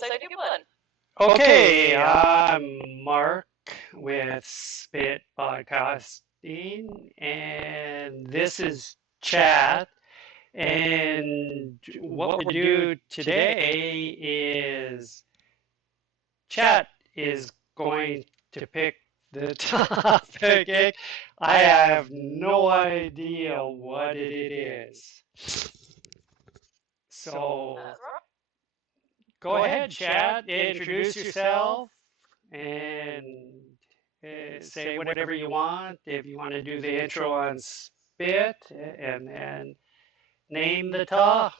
episode of your one. Okay, I'm Mark with Spit Podcasting, and this is Chat. And what we do today is Chat is going to pick the topic. I have no idea what it is. So That's right. go ahead, Chat, introduce yourself and say whatever you want. If you want to do the intro on Spit and then name the talk.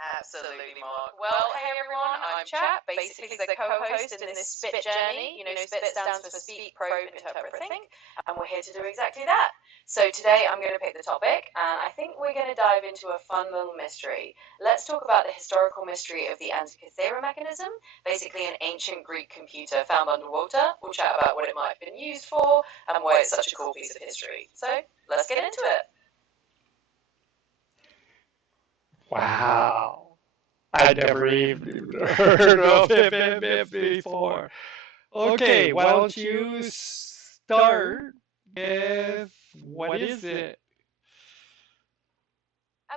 Absolutely, Mark. Well, hey everyone, I'm Chat, basically the co-host in this Spit journey. You know, Spit stands for Speak, Probe, Interpret, Think, and we're here to do exactly that. So today I'm going to pick the topic, and I think we're going to dive into a fun little mystery. Let's talk about the historical mystery of the Antikythera mechanism, basically an ancient Greek computer found underwater. We'll chat about what it might have been used for, and why it's such a cool piece of history. So, let's get into it. Wow. I'd never even heard of it before. Okay, why don't you start with what is it?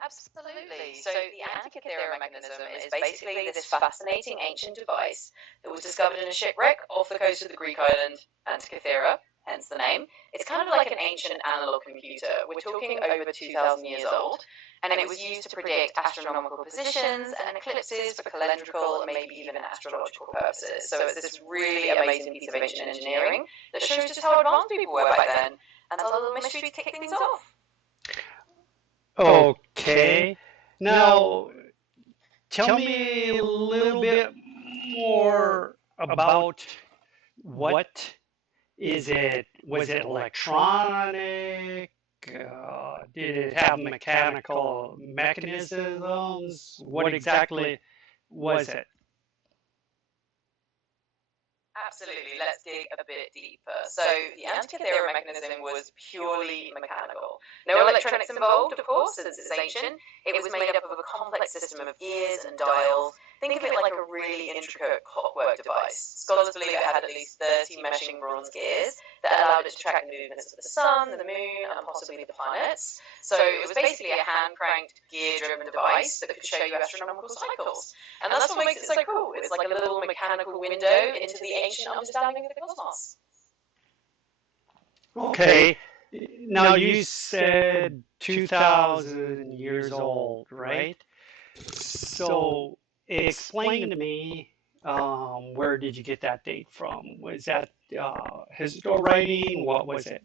Absolutely. So the Antikythera mechanism is basically this fascinating ancient device that was discovered in a shipwreck off the coast of the Greek island Antikythera, hence the name. It's kind of like an ancient analog computer. We're talking over 2,000 years old, and it was used to predict astronomical positions and eclipses for calendrical and maybe even astrological purposes. So it's this really amazing piece of ancient engineering that shows just how advanced people were back then, and a little mystery to kick things off. Okay. Now, tell me a little bit more about what is it? Was it electronic? Did it have mechanical mechanisms? What exactly was it? Absolutely, let's dig a bit deeper. So the Antikythera mechanism was purely mechanical. No electronics involved, of course, since it's ancient. It was made up of a complex system of gears and dials. Think of it like a really intricate clockwork device. Scholars believe it had at least 30 meshing bronze gears that allowed it to track the movements of the sun, the moon, and possibly the planets. So it was basically a hand-cranked, gear-driven device that could show you astronomical cycles. And that's what makes it so cool. It's like a little mechanical window into the ancient understanding of the cosmos. Okay. Now you said 2,000 years old, right? So explain to me, where did you get that date from? Was that historical writing? What was it?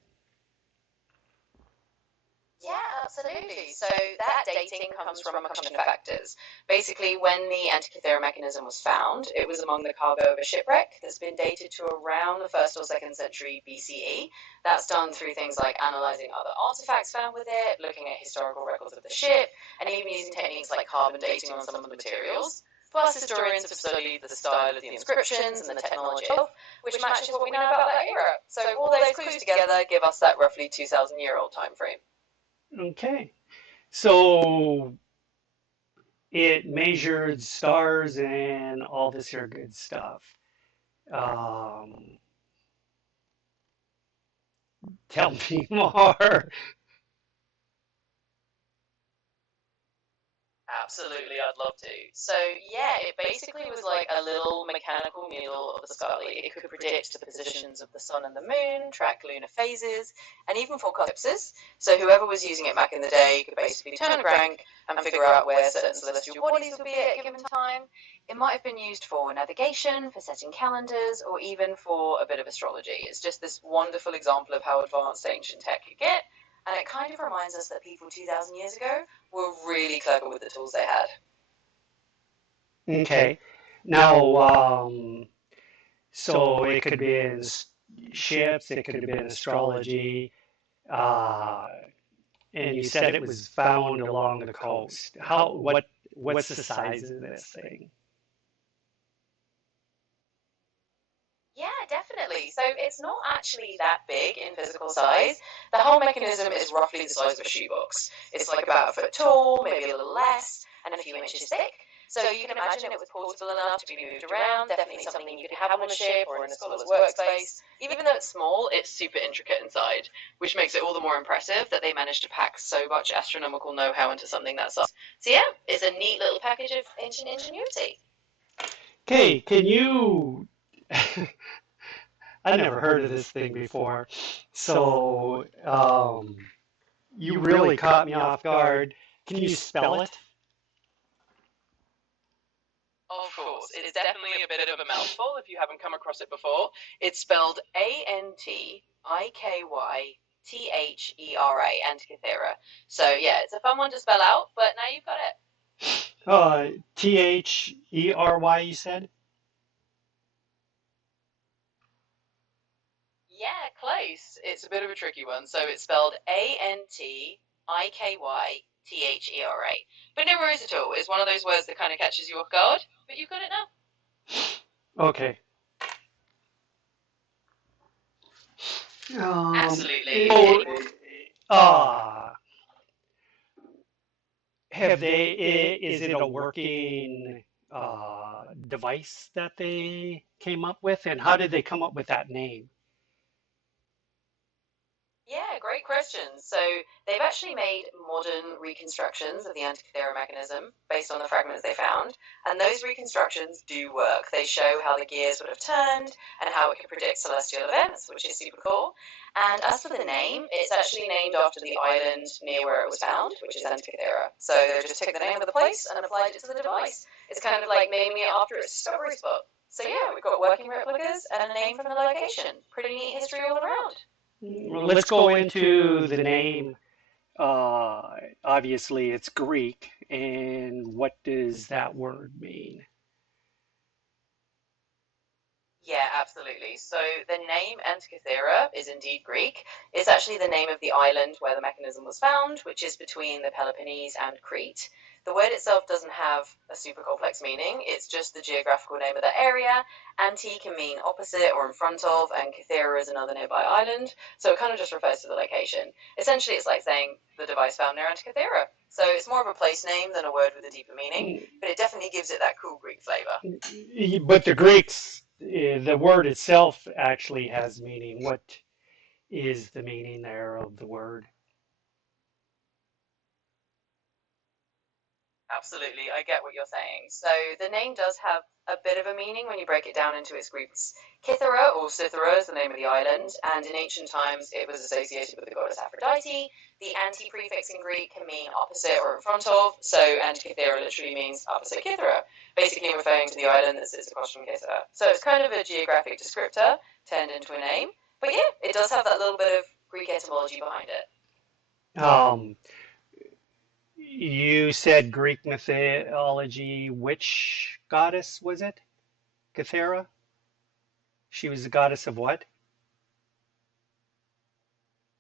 Yeah, absolutely. So that dating comes from a combination of factors. Basically, when the Antikythera mechanism was found, it was among the cargo of a shipwreck that's been dated to around the 1st or 2nd century BCE. That's done through things like analyzing other artifacts found with it, looking at historical records of the ship, and even using techniques like carbon dating on some of the materials. Plus, historians have studied the style of the inscriptions and the technology itself, which matches what we know about that era. So all those clues together give us that roughly 2,000-year-old time frame. Okay. So it measured stars and all this here good stuff. Um, Tell me more. Absolutely, I'd love to. So, yeah, it basically was like a little mechanical mule of the sky. It could predict the positions of the sun and the moon, track lunar phases, and even forecast eclipses. So, whoever was using it back in the day could basically turn a crank and figure out where certain celestial bodies would be at a given time. It might have been used for navigation, for setting calendars, or even for a bit of astrology. It's just this wonderful example of how advanced ancient tech could get. And it kind of reminds us that people 2,000 years ago were really clever with the tools they had. Okay. Now, so it could be in ships, it could have been astrology, uh, and you said it was found along the coast. What's the size of this thing? Yeah, definitely. So it's not actually that big in physical size. The whole mechanism is roughly the size of a shoebox. It's like about a foot tall, maybe a little less, and a few inches thick. So you can imagine it was portable enough to be moved around, definitely something you could have on a ship or in a scholar's workspace. Even though it's small, it's super intricate inside, which makes it all the more impressive that they managed to pack so much astronomical know-how into something that size. So yeah, it's a neat little package of ancient ingenuity. Okay, can you? I never heard of this thing before, so you really caught me off guard. Can you spell it? Of course, it's definitely a bit of a mouthful if you haven't come across it before. It's spelled Antikythera, Antikythera. So yeah, it's a fun one to spell out, but now you've got it. Thery, you said? Yeah, close. It's a bit of a tricky one. So it's spelled Antikythera. But no worries at all. It's one of those words that kind of catches you off guard, but you've got it now. Okay. Absolutely. So, uh, is it a working device that they came up with? And how did they come up with that name? Yeah, great question. So they've actually made modern reconstructions of the Antikythera mechanism based on the fragments they found, and those reconstructions do work. They show how the gears would have turned and how it could predict celestial events, which is super cool. And as for the name, it's actually named after the island near where it was found, which is Antikythera. So they just took the name of the place and applied it to the device. It's kind of like naming it after its discovery spot. So yeah, we've got working replicas and a name from the location. Pretty neat history all around. Let's go into the name. Obviously, it's Greek, and what does that word mean? Yeah, absolutely. So the name Antikythera is indeed Greek. It's actually the name of the island where the mechanism was found, which is between the Peloponnese and Crete. The word itself doesn't have a super complex meaning, it's just the geographical name of the area. Anti can mean opposite or in front of, and Kythera is another nearby island, so it kind of just refers to the location. Essentially, it's like saying the device found near Antikythera. So it's more of a place name than a word with a deeper meaning, but it definitely gives it that cool Greek flavor. But the Greeks, the word itself actually has meaning. What is the meaning there of the word? Absolutely, I get what you're saying. So the name does have a bit of a meaning when you break it down into its groups. Kythera or Cythera is the name of the island, and in ancient times it was associated with the goddess Aphrodite. The anti prefix in Greek can mean opposite or in front of, so Antikythera literally means opposite Kythera, basically referring to the island that sits across from Kythera. So it's kind of a geographic descriptor turned into a name, but yeah, it does have that little bit of Greek etymology behind it. Um, you said Greek mythology. Which goddess was it? Cythera? She was the goddess of what?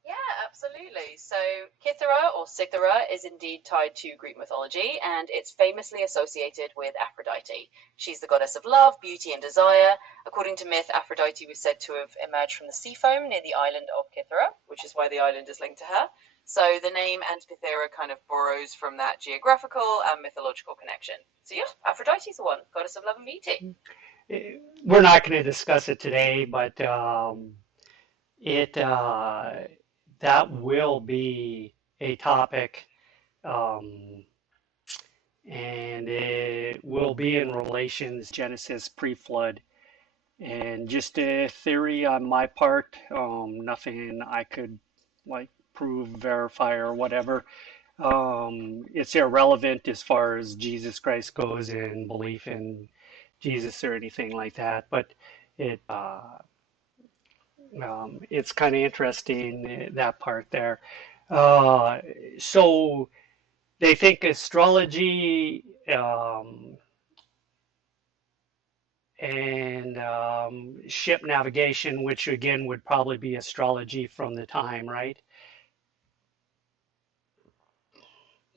Yeah, absolutely. So, Kythera or Cythera is indeed tied to Greek mythology, and it's famously associated with Aphrodite. She's the goddess of love, beauty, and desire. According to myth, Aphrodite was said to have emerged from the sea foam near the island of Kythera, which is why the island is linked to her. So, the name Antikythera kind of borrows from that geographical and mythological connection. So, yeah, Aphrodite's the one, goddess of love and beauty. We're not going to discuss it today, but it that will be a topic, um, and it will be in relations Genesis pre-flood. And just a theory on my part, nothing I could like prove, verify, or whatever. It's irrelevant as far as Jesus Christ goes and belief in Jesus or anything like that. But it it's kind of interesting that part there. Uh, so they think astrology and ship navigation, which again would probably be astrology from the time, right?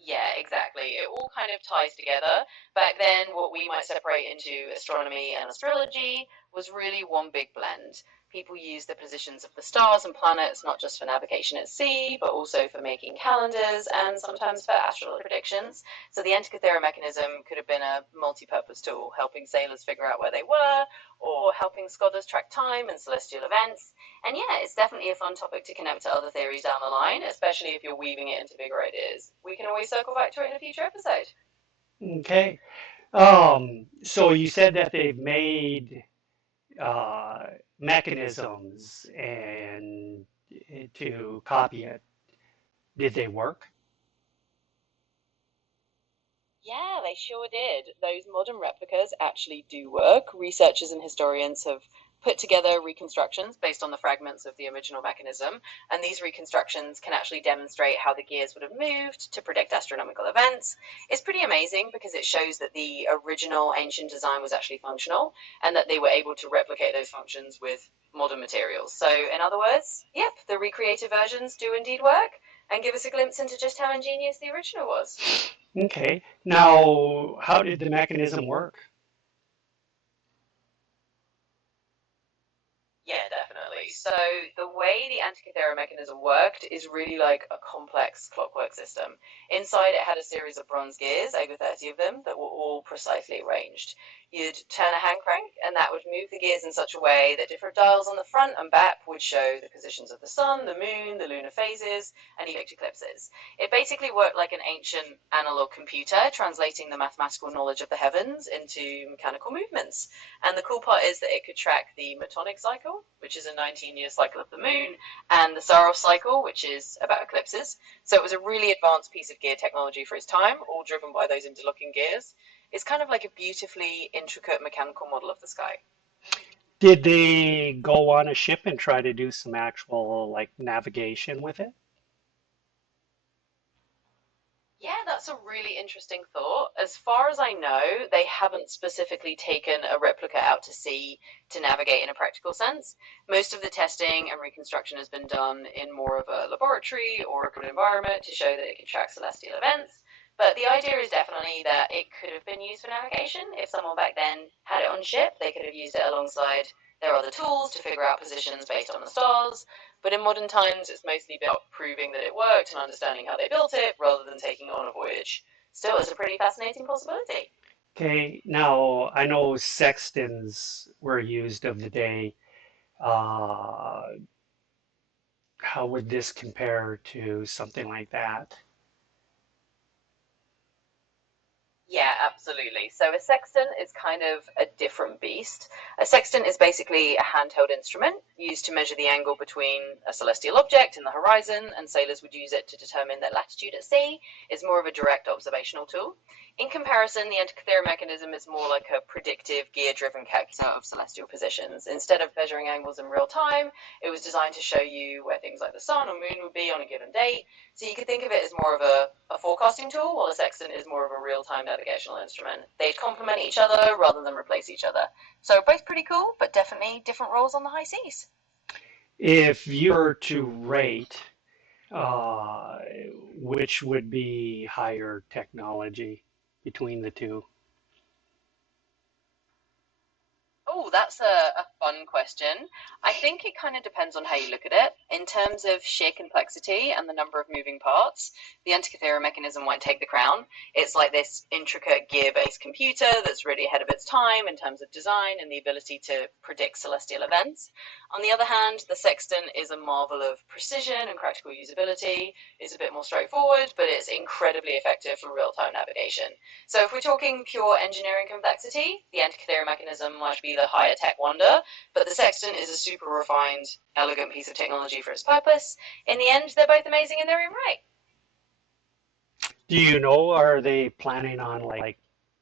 Yeah, exactly. It all kind of ties together. Back then, what we might separate into astronomy and astrology was really one big blend. People use the positions of the stars and planets not just for navigation at sea, but also for making calendars and sometimes for astral predictions. So the Antikythera mechanism could have been a multi-purpose tool, helping sailors figure out where they were, or helping scholars track time and celestial events. And yeah, it's definitely a fun topic to connect to other theories down the line, especially if you're weaving it into bigger ideas. We can always circle back to it in a future episode. Okay. So you said that they've made uh, mechanisms and to copy it. Did they work? Yeah, they sure did. Those modern replicas actually do work. Researchers and historians have put together reconstructions based on the fragments of the original mechanism, and these reconstructions can actually demonstrate how the gears would have moved to predict astronomical events. It's pretty amazing because it shows that the original ancient design was actually functional and that they were able to replicate those functions with modern materials. So, in other words, yep, the recreated versions do indeed work and give us a glimpse into just how ingenious the original was. Okay. Now, how did the mechanism work? Yeah, definitely. So the way the Antikythera mechanism worked is really like a complex clockwork system. Inside it had a series of bronze gears, over 30 of them, that were all precisely arranged. You'd turn a hand crank, and that would move the gears in such a way that different dials on the front and back would show the positions of the sun, the moon, the lunar phases, and eclipses. It basically worked like an ancient analog computer, translating the mathematical knowledge of the heavens into mechanical movements. And the cool part is that it could track the metonic cycle, which is a 19-year cycle of the moon, and the Saros cycle, which is about eclipses. So it was a really advanced piece of gear technology for its time, all driven by those interlocking gears. It's kind of like a beautifully intricate mechanical model of the sky. Did they go on a ship and try to do some actual like navigation with it? Yeah, that's a really interesting thought. As far as I know, they haven't specifically taken a replica out to sea to navigate in a practical sense. Most of the testing and reconstruction has been done in more of a laboratory or a good environment to show that it can track celestial events. But the idea is definitely that it could have been used for navigation. If someone back then had it on ship, they could have used it alongside their other tools to figure out positions based on the stars. But in modern times, it's mostly about proving that it worked and understanding how they built it rather than taking it on a voyage. Still, it's a pretty fascinating possibility. Okay. Now, I know sextants were used of the day. Uh, how would this compare to something like that? Yeah, absolutely. So a sextant is kind of a different beast. A sextant is basically a handheld instrument used to measure the angle between a celestial object and the horizon, and sailors would use it to determine their latitude at sea. It's more of a direct observational tool. In comparison, the Antikythera mechanism is more like a predictive, gear-driven calculator of celestial positions. Instead of measuring angles in real time, it was designed to show you where things like the sun or moon would be on a given date. So you could think of it as more of a forecasting tool, while a sextant is more of a real-time navigational instrument. They complement each other rather than replace each other. So both pretty cool, but definitely different roles on the high seas. If you were to rate, uh, which would be higher technology between the two? Oh, that's a fun question. I think it kind of depends on how you look at it. In terms of sheer complexity and the number of moving parts, the Antikythera mechanism won't take the crown. It's like this intricate gear-based computer that's really ahead of its time in terms of design and the ability to predict celestial events. On the other hand, the sextant is a marvel of precision and practical usability. It's a bit more straightforward, but it's incredibly effective for real-time navigation. So if we're talking pure engineering complexity, the Antikythera mechanism might be the higher tech wonder, but the sextant is a super refined, elegant piece of technology for its purpose. In the end, they're both amazing in their own right. Do you know, are they planning on like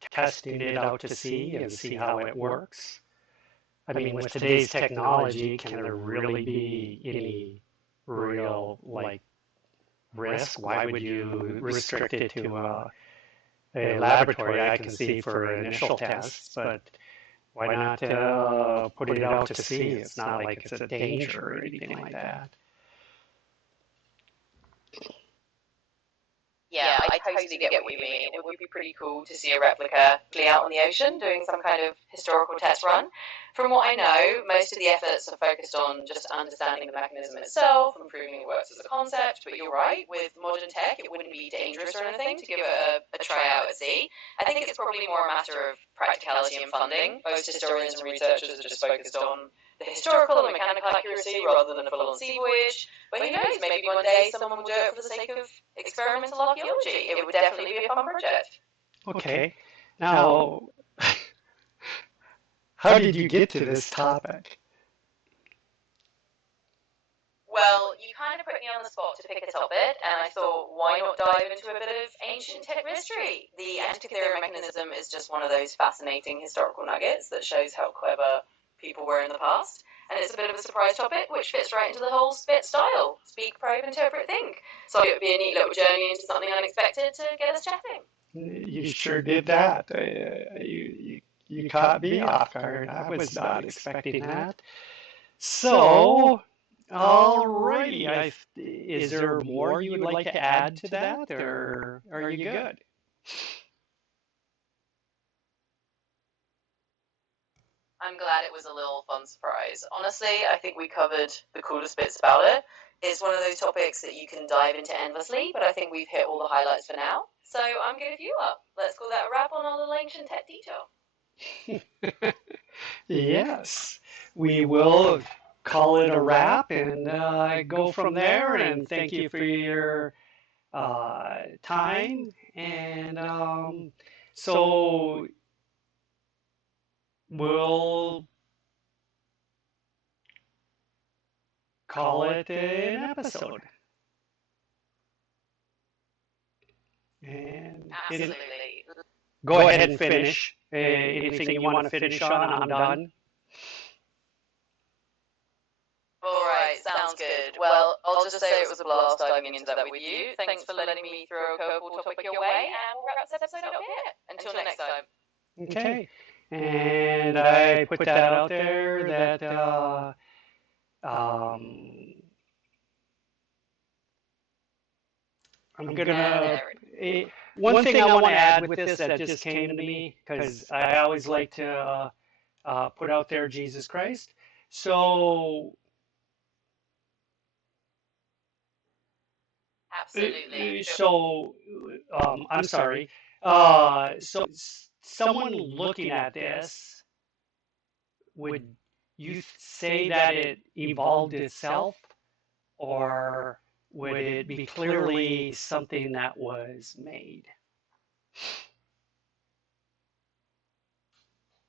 testing it out to sea and see how it works? I mean, with today's technology, can there really be any real like risk? Why would you restrict it to a laboratory? I can see for initial tests, but why not put it out to sea? It's not like it's a danger or anything like that. Yeah, I totally get what you mean. It would be pretty cool to see a replica be out on the ocean doing some kind of historical test run. From what I know, most of the efforts are focused on just understanding the mechanism itself and proving it works as a concept. But you're right, with modern tech, it wouldn't be dangerous or anything to give it a try out at sea. I think it's probably more a matter of practicality and funding. Most historians and researchers are just focused on the historical and mechanical accuracy rather than a full-on sea voyage. But who knows, maybe one day someone will do it for the sake of experimental archaeology. It would definitely be a fun project. Okay. Now, how did you get to this topic? Well, you kind of put me on the spot to pick a topic, and I thought, why not dive into a bit of ancient tech mystery? The Antikythera mechanism is just one of those fascinating historical nuggets that shows how clever people were in the past. And it's a bit of a surprise topic, which fits right into the whole spit style. Speak, probe, interpret, think. So it would be a neat little journey into something unexpected to get us chatting. You sure did that. You caught me off guard. I was not expecting that. So, alrighty. Is there more you would like to add to that, or are you good? I'm glad it was a little fun surprise. Honestly, I think we covered the coolest bits about it. It's one of those topics that you can dive into endlessly, but I think we've hit all the highlights for now. So I'm good if you are. Let's call that a wrap on all the ancient tech detail. Yes, we will call it a wrap and go from there. And thank you for your time. And so we'll call it an episode. And Absolutely. go ahead and finish. Anything you want to finish on, I'm done. All right, sounds good. Well, I'll just say it was a blast diving into that with you. Thanks for letting me throw a curveball topic your way, and we'll wrap this episode up here. Until next time. Okay. And I put that out there that um, I'm gonna. One thing I want to add with this that just came to me, because I always like to put out there Jesus Christ. So Absolutely. I'm sorry. So someone looking at this, would you say that it evolved itself, or would it be clearly something that was made?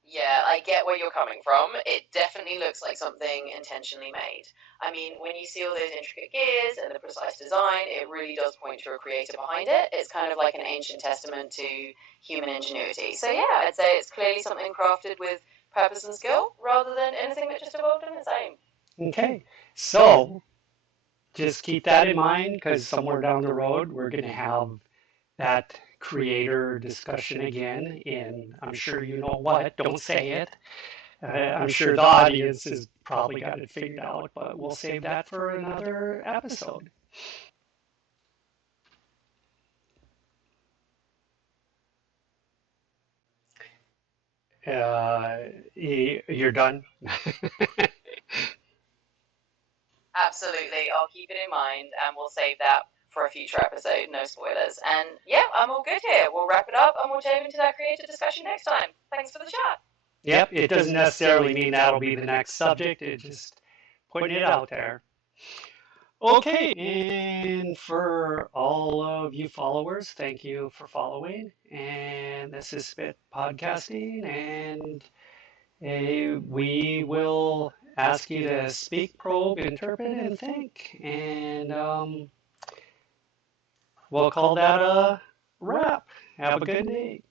Yeah, I get where you're coming from. It definitely looks like something intentionally made. I mean, when you see all those intricate gears and the precise design, it really does point to a creator behind it. It's kind of like an ancient testament to human ingenuity. So yeah, I'd say it's clearly something crafted with purpose and skill rather than anything that just evolved on its own. Okay, so just keep that in mind, because somewhere down the road we're going to have that creator discussion again, and I'm sure you know what, don't say it. I'm sure the audience has probably got it figured out, but we'll save that for another episode. You're done? Absolutely. I'll keep it in mind and we'll save that for a future episode. No spoilers. And yeah, I'm all good here. We'll wrap it up and we'll dive into that creative discussion next time. Thanks for the chat. Yep, it doesn't necessarily mean that'll be the next subject. It's just putting it out there. Okay, and for all of you followers, thank you for following. And this is Spit Podcasting, and we will ask you to speak, probe, interpret, and think. And we'll call that a wrap. Have a good day.